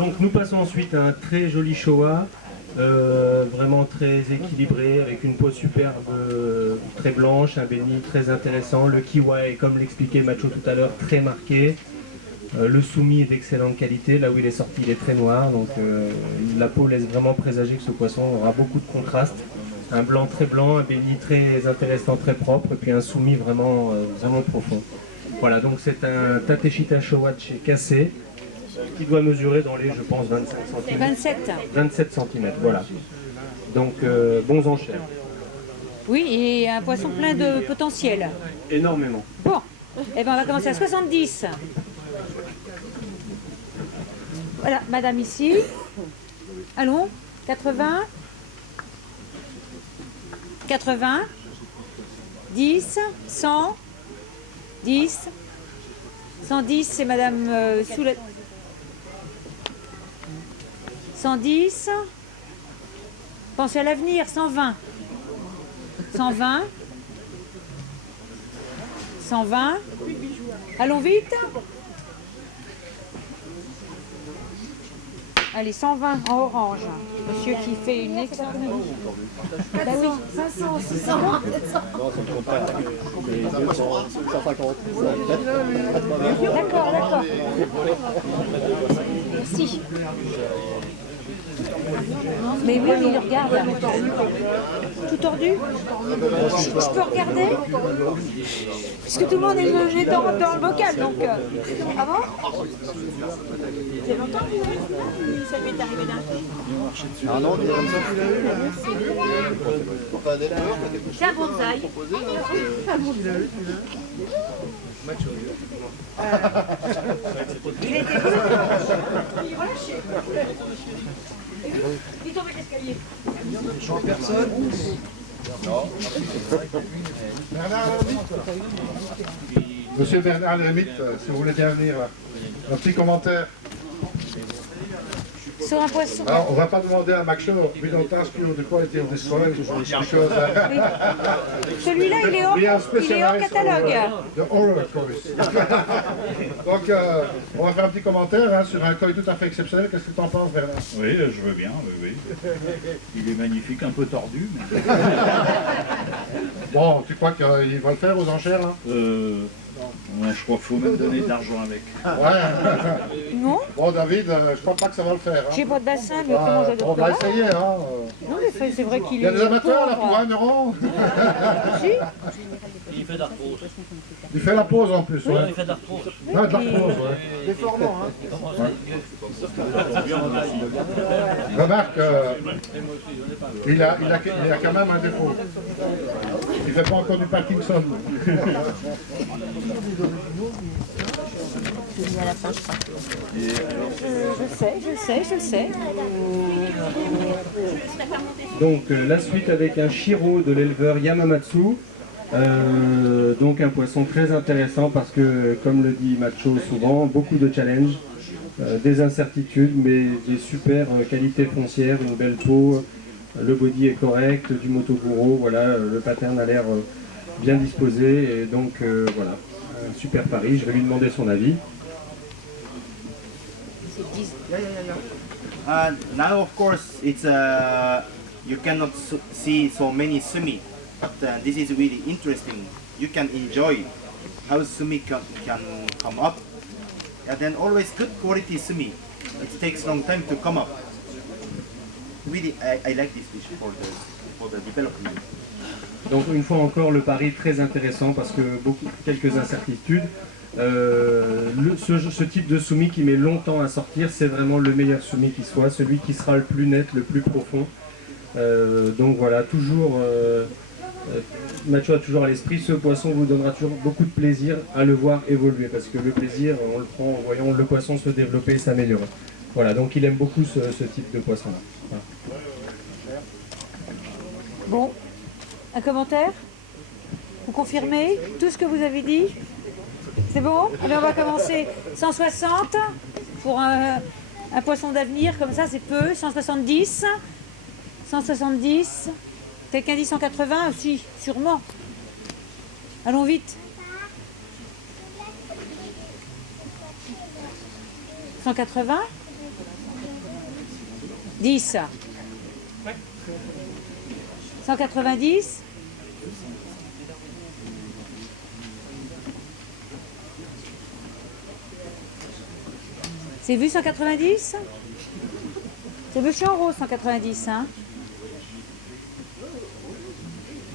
Donc nous passons ensuite à un très joli Showa, vraiment très équilibré, avec une peau superbe, très blanche, un béni très intéressant. Le kiwa est, comme l'expliquait Macho tout à l'heure, très marqué. Le soumis est d'excellente qualité, là où il est sorti il est très noir, donc la peau laisse vraiment présager que ce poisson aura beaucoup de contraste. Un blanc très blanc, un béni très intéressant, très propre, et puis un soumis vraiment, vraiment profond. Voilà, donc c'est un Tateshita Showa de chez Cassé, qui doit mesurer dans les, je pense, 25 cm. 27 cm, voilà. Donc, bons enchères. Oui, et un poisson plein de potentiel. Énormément. Bon, eh ben on va commencer à 70. Voilà, madame ici. Allons, 80. 80. 10. 100. 10. 110, c'est madame Soulette. 110. Pensez à l'avenir, 120. 120. 120. Allons vite. Allez, 120 en orange. Monsieur qui fait une excellente... 400, 500, 600. Non, ça ne compte pas. 200, 150. D'accord, d'accord. Merci. Mais oui, il regarde. Tout tordu. Je peux regarder? Parce que tout le monde est dans le bocal, donc... Ah bon? C'est longtemps que ça lui est arrivé d'un coup. Ah non, comme ça, C'est un bonsaï. Il était beau. Relâché. Il est tombé de l'escalier. Je suis en personne. Monsieur Bernard Lermite, si vous voulez bien venir là. Un petit commentaire. Sur un poisson. Alors, on ne va pas demander à Max Shaw, we don't ask you the quality of this soil, because, Celui-là, il est hors catalogue. The horror choice. Donc, on va faire un petit commentaire hein, sur un koi tout à fait exceptionnel. Qu'est-ce que tu en penses, Bernard? Oui, je veux bien, oui, oui. Il est magnifique, un peu tordu. Mais... Bon, tu crois qu'il va le faire aux enchères là? Ouais, je crois qu'il faut même donner de l'argent avec. Ouais. Non. Bon, David, je crois pas que ça va le faire. Hein. J'ai pas de bassin, mais comment je On dois va essayer. Hein. Non, mais c'est vrai qu'il est. Il y a des amateurs là pauvre. pour 1 euro. Si. Il fait de la repose. Il fait la pause en plus. Ouais. Il fait de la repose. Ouais, de la repose, ouais. Déformant, hein. Remarque, il a quand même un défaut. Il fait pas encore du Parkinson. Je sais. Donc la suite avec un Shiro de l'éleveur Yamamatsu. Donc un poisson très intéressant parce que, comme le dit Macho souvent, beaucoup de challenges, des incertitudes, mais des super qualités foncières, une belle peau, le body est correct, du motoguro, voilà, le pattern a l'air bien disposé, et donc voilà, un super pari, je vais lui demander son avis. Now, of course, it's you cannot see so many sumi, but this is really interesting. You can enjoy how sumi can come up, and then always good quality sumi. It takes long time to come up. Really, I like this fish for the development. Donc une fois encore le pari très intéressant parce que quelques incertitudes. Ce type de soumis qui met longtemps à sortir, c'est vraiment le meilleur soumis qui soit, celui qui sera le plus net, le plus profond. Donc voilà, toujours, Macho a toujours à l'esprit, ce poisson vous donnera toujours beaucoup de plaisir à le voir évoluer, parce que le plaisir, on le prend en voyant le poisson se développer et s'améliorer. Voilà, donc il aime beaucoup ce type de poisson-là. Voilà. Bon, un commentaire? Vous confirmez tout ce que vous avez dit? C'est bon? Allez, on va commencer 160 pour un poisson d'avenir, comme ça c'est peu. 170. 170. Quelqu'un dit 180 aussi, sûrement. Allons vite. 180. 10. 190. C'est vu 190? C'est monsieur en rose 190, hein?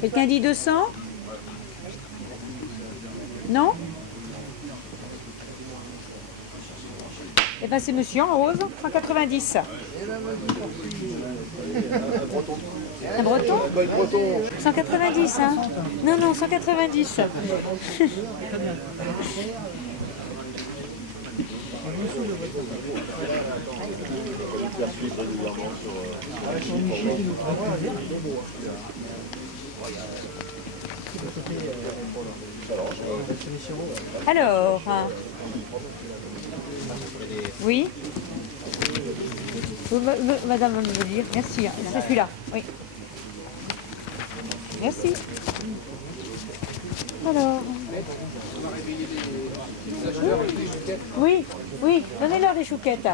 Quelqu'un dit 200? Non? Eh bien c'est monsieur en rose 190. Un breton? 190, hein? Non, non, 190. Alors, oui. Madame va me dire, merci, c'est celui-là, oui. Merci. Alors. Oui, oui, donnez-leur des chouquettes.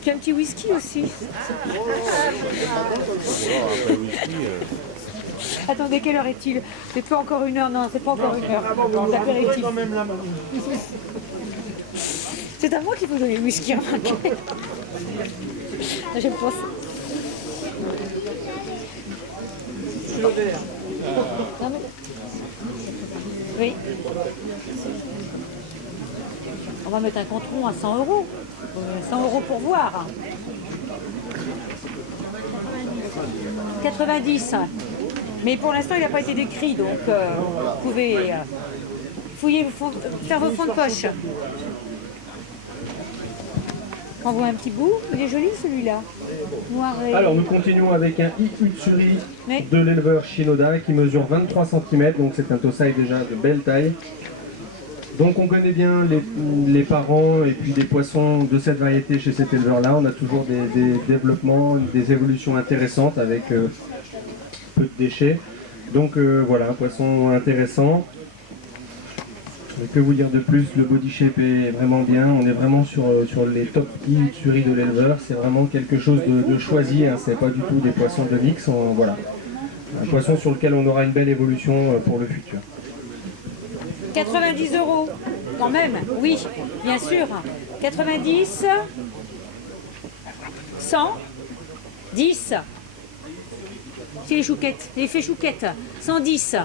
Puis un petit whisky aussi. Attendez, quelle heure est-il? C'est pas encore 1 heure, non, c'est pas encore 1 heure. L'apéritif. C'est à moi qu'il faut donner le whisky, remarquez. J'aime pas ça. Non, mais... Oui. On va mettre un compte rond à 100 €. 100 € pour voir. 90. Mais pour l'instant, il n'a pas été décrit, donc vous pouvez fouiller, faire vos fonds de poche. On voit un petit bout. Il est joli celui-là. Noir et... Alors nous continuons avec un Ikutsuri Oui. de l'éleveur Shinoda qui mesure 23 cm, donc c'est un Tosai déjà de belle taille. Donc on connaît bien les parents et puis des poissons de cette variété chez cet éleveur-là. On a toujours des développements, des évolutions intéressantes avec peu de déchets. Donc voilà, un poisson intéressant. Que vous dire de plus, le body shape est vraiment bien, on est vraiment sur les top Ikutsuri de l'éleveur, c'est vraiment quelque chose de choisi, hein. C'est pas du tout des poissons de mix, voilà. Un poisson sur lequel on aura une belle évolution pour le futur. 90 € quand même, oui, bien sûr. 90, 100, 10. C'est les chouquettes, l'effet chouquette. 110.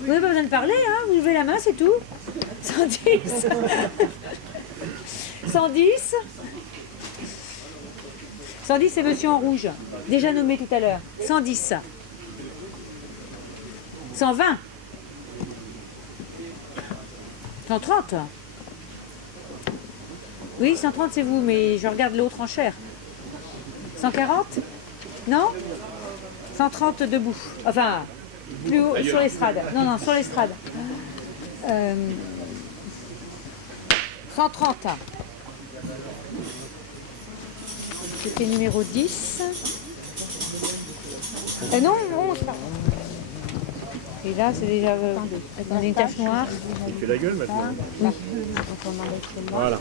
Vous n'avez pas besoin de parler, hein? Vous levez la main, c'est tout. 110. 110. 110, c'est monsieur en rouge, déjà nommé tout à l'heure. 110. 120. 130. Oui, 130 c'est vous, mais je regarde l'autre en chair. 140? Non? 130 debout. Enfin, plus haut, sur l'estrade. Non, non, sur l'estrade. 130. C'était numéro 10. Non, 11, pardon. Et là, c'est déjà dans une tache noire. Il fait la gueule maintenant. Oui. Voilà.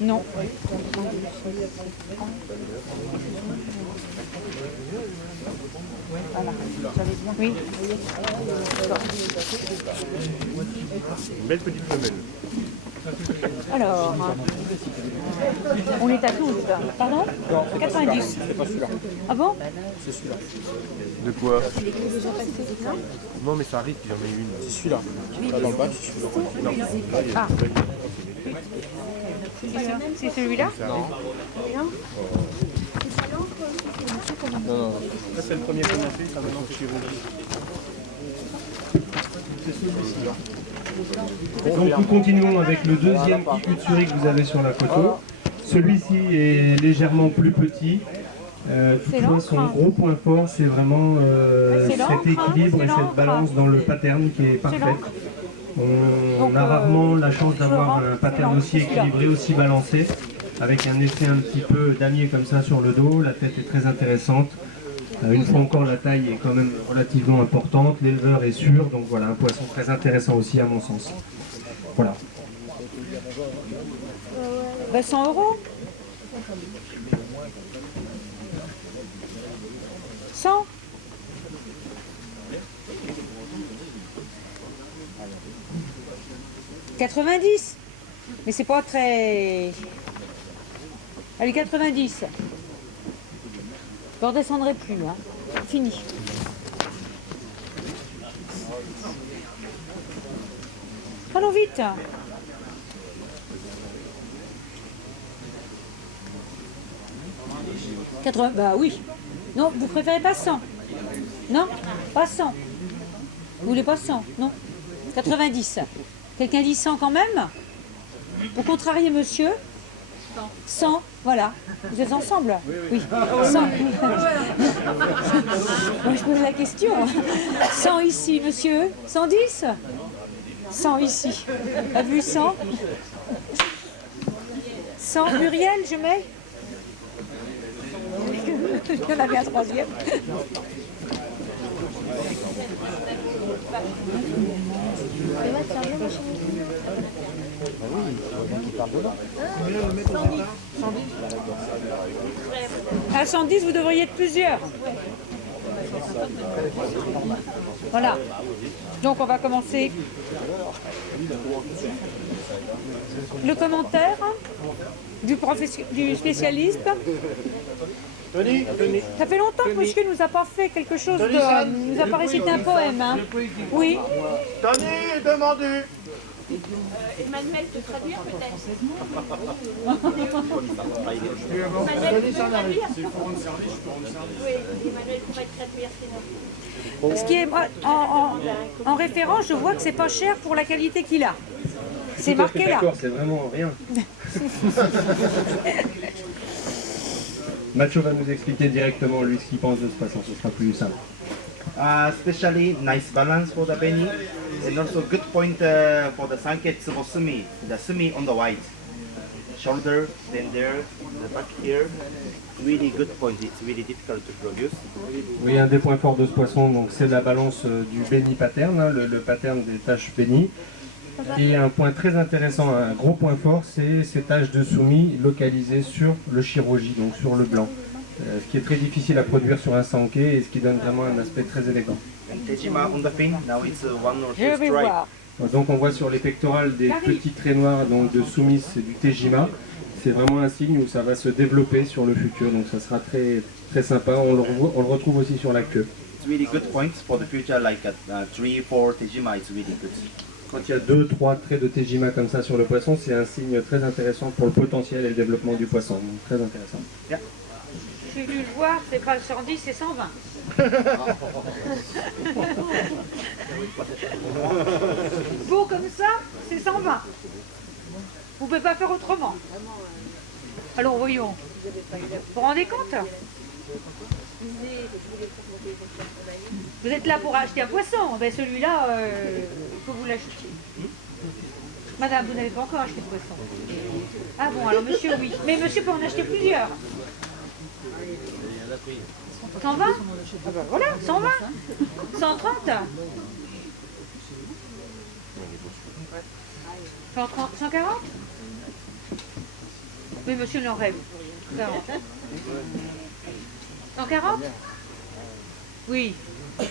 Non. Oui. Une belle petite femelle. Alors, on est à 12. Pardon? 90. C'est pas celui-là. Ah bon? C'est celui-là. De quoi? Non, mais ça arrive qu'il y en ait une. C'est celui-là. Là, dans le bac, c'est celui-là. Non. Ah. C'est celui-là? Non. Non. Ça, c'est le premier qu'on a fait. Ça, maintenant, c'est chez vous. C'est celui-ci, là. Donc nous continuons avec le deuxième Ikutsuri que vous avez sur la photo. Celui-ci est légèrement plus petit. Toutefois, son gros point fort, c'est vraiment cet équilibre et cette balance dans le pattern qui est parfaite. On a rarement la chance d'avoir un pattern aussi équilibré, aussi balancé, avec un effet un petit peu damier comme ça sur le dos. La tête est très intéressante. Une fois encore, la taille est quand même relativement importante, l'éleveur est sûr, donc voilà, un poisson très intéressant aussi à mon sens. Voilà. 100 €. 100. « 90. Mais c'est pas très... Allez, 90. Je ne redescendrai plus, hein. Fini. Allons vite. Bah oui. Non, vous préférez pas 100? Non, pas 100. Vous voulez pas 100? Non. 90. Quelqu'un dit 100 quand même? Pour contrarier monsieur? 100, voilà. Vous êtes ensemble? Oui. 100. Moi, je pose la question. 100 ici, monsieur. 110? 100 ici. A vu 100? 100, Muriel, je mets? Il y en avait un troisième. À 110, vous devriez être plusieurs. Voilà. Donc on va commencer. Le commentaire du spécialiste. Ça fait longtemps que monsieur nous a pas fait quelque chose de... nous a pas récité un poème, hein. Oui. Tony est demandé. Emmanuel, te traduire peut-être. Oui, Emmanuel pourrait te traduire sinon. Ce qui est en référence, je vois que c'est pas cher pour la qualité qu'il a. C'est marqué là. D'accord, c'est vraiment rien. Macho va nous expliquer directement lui ce qu'il pense de ce poisson, ce sera plus simple. Especially nice balance for the penny and also good point for the sanke tsubosumi, the sumi on the white shoulder, then there, the back here, really good point. It's really difficult to produce. Oui, un des points forts de ce poisson, donc c'est la balance du béni pattern, hein, le pattern des taches béni. Et un point très intéressant, un gros point fort, c'est ces taches de soumis localisées sur le shiroji, donc sur le blanc. Ce qui est très difficile à produire sur un sanke et ce qui donne vraiment un aspect très élégant. And tejima on the fin, now it's one or Je two vais stripes. voir. Donc on voit sur les pectorales des petits traits noirs donc de soumis, c'est du tejima. C'est vraiment un signe où ça va se développer sur le futur, donc ça sera très, très sympa. On le retrouve aussi sur la queue. It's really good points for the future, like 3-4 tejima. It's really good. Quand il y a 2-3 traits de tejima comme ça sur le poisson, c'est un signe très intéressant pour le potentiel et le développement du poisson. Donc très intéressant. Yeah. J'ai dû le voir, c'est pas 110, c'est 120. Beau comme ça, c'est 120. Vous pouvez pas faire autrement. Alors voyons. Vous vous rendez compte? Vous êtes là pour acheter un poisson. Ben celui-là, il faut vous l'achetiez. Madame, vous n'avez pas encore acheté de poisson. Ah bon, alors monsieur, oui. Mais monsieur peut en acheter plusieurs. 120? Ah ben voilà, 120. 130? 130, 140? Oui, monsieur, il en rêve. 40. 140? Oui.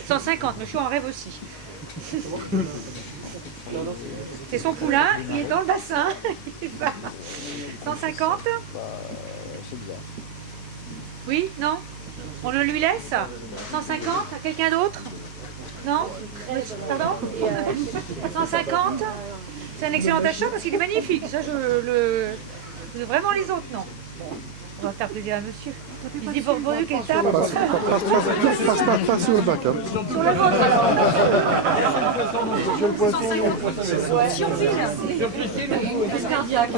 150, monsieur en rêve aussi. C'est son poulain, il est dans le bassin. 150? Oui? Non? On le lui laisse? 150? À quelqu'un d'autre? Non? Pardon? 150? C'est un excellent achat parce qu'il est magnifique. Ça, vraiment les autres, non. On va faire plaisir à monsieur. Il dit pour lui quelle table? Pas sur le bac. Hein. Sur le vôtre alors. Sur le poisson. Surprise. Plus cardiaque.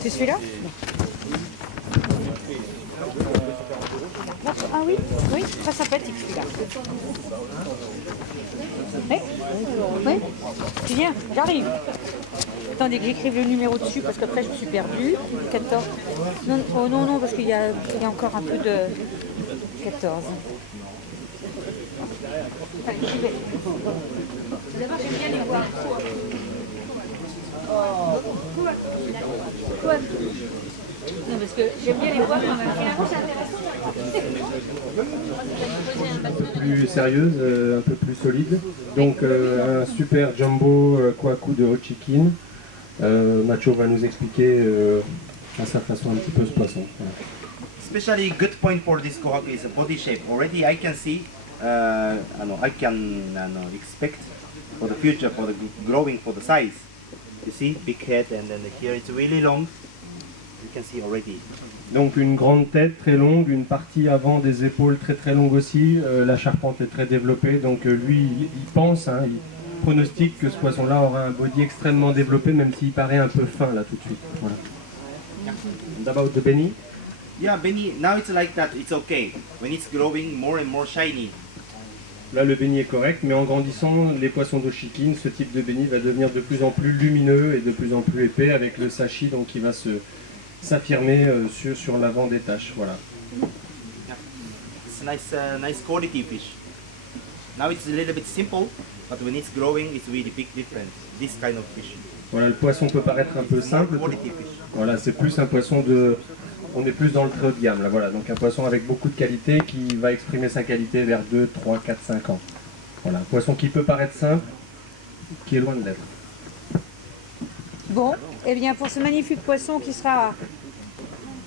C'est celui-là? Ah oui, oui, très sympathique celui-là. Oui, oui, tu viens, j'arrive. Attendez que j'écrive le numéro dessus parce qu'après je me suis perdue. 14. Non, oh non, non, parce qu'il y a encore un peu de 14. Allez, j'y vais. D'abord, j'aime bien les voir. Quoi? Non, parce que j'aime bien les voir quand même. Finalement, c'est intéressant. Plus sérieuse, un peu plus solide. Donc un super jumbo kwaku de Ochikin. Macho va nous expliquer à sa façon un petit peu ce poisson. Voilà. Especially good point for this kohaku is the body shape. Already I can see, I can expect for the future, for the growing, for the size. You see, big head, and then here it's really long. You can see already. Donc une grande tête très longue, une partie avant des épaules très très longue aussi. La charpente est très développée, donc lui il pense, hein, il pronostique que ce poisson-là aura un body extrêmement développé, même s'il paraît un peu fin là tout de suite. Voilà. And about the Benny? Yeah, Benny, now it's like that, it's okay. When it's growing more and more shiny. Là le Benny est correct, mais en grandissant, les poissons d'Oshikin, ce type de Benny va devenir de plus en plus lumineux et de plus en plus épais avec le sashi, donc il va s'affirmer sur l'avant des taches. Voilà. It's a nice quality fish. Now it's a little bit simple, but when it's growing, it's really big difference. This kind of fish. Voilà, le poisson peut paraître un peu simple. Quality fish. Voilà, c'est plus un poisson de... On est plus dans le très haut de gamme, là, voilà. Donc un poisson avec beaucoup de qualité qui va exprimer sa qualité vers 2, 3, 4, 5 ans. Voilà, un poisson qui peut paraître simple, qui est loin de l'être. Bon, eh bien pour ce magnifique poisson qui sera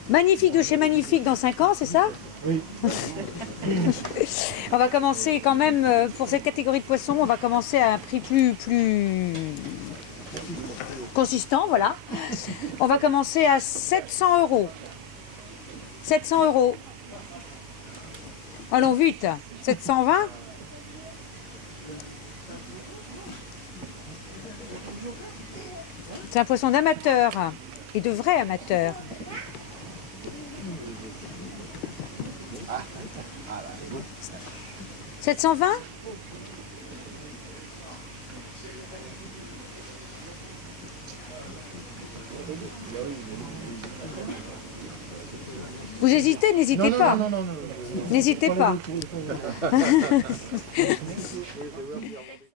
magnifique de chez magnifique dans 5 ans, c'est ça? Oui. On va commencer quand même, pour cette catégorie de poissons, on va commencer à un prix plus consistant, voilà. On va commencer à 700 €. 700 €. Allons vite. 720. C'est un poisson d'amateur et de vrai amateur. « 720 » Vous hésitez, n'hésitez pas. N'hésitez pas.